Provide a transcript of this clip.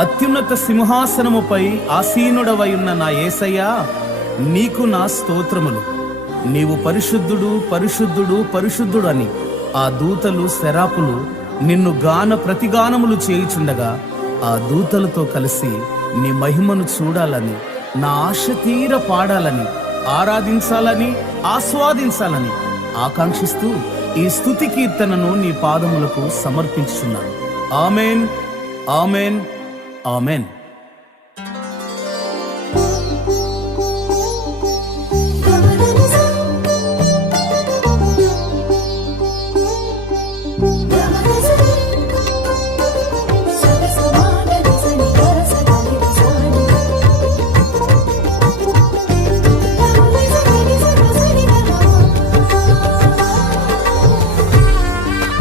అత్యున్నత సింహాసనముపై ఆసీనుడవై ఉన్న నా యేసయ్యా, నీకు నా స్తోత్రములు. నీవు పరిశుద్ధుడు, పరిశుద్ధుడు, పరిశుద్ధుడు అని ఆ దూతలు శరాపులు నిన్ను ప్రతిగానములు చేయుచుండగా, ఆ దూతలతో కలిసి నీ మహిమను చూడాలని, నా ఆశ తీర పాడాలని, ఆరాధించాలని, ఆస్వాదించాలని ఆకాంక్షిస్తూ ఈ స్తుతి కీర్తనను నీ పాదములకు సమర్పించుచున్నాను. Amen, amen, amen. Thank you.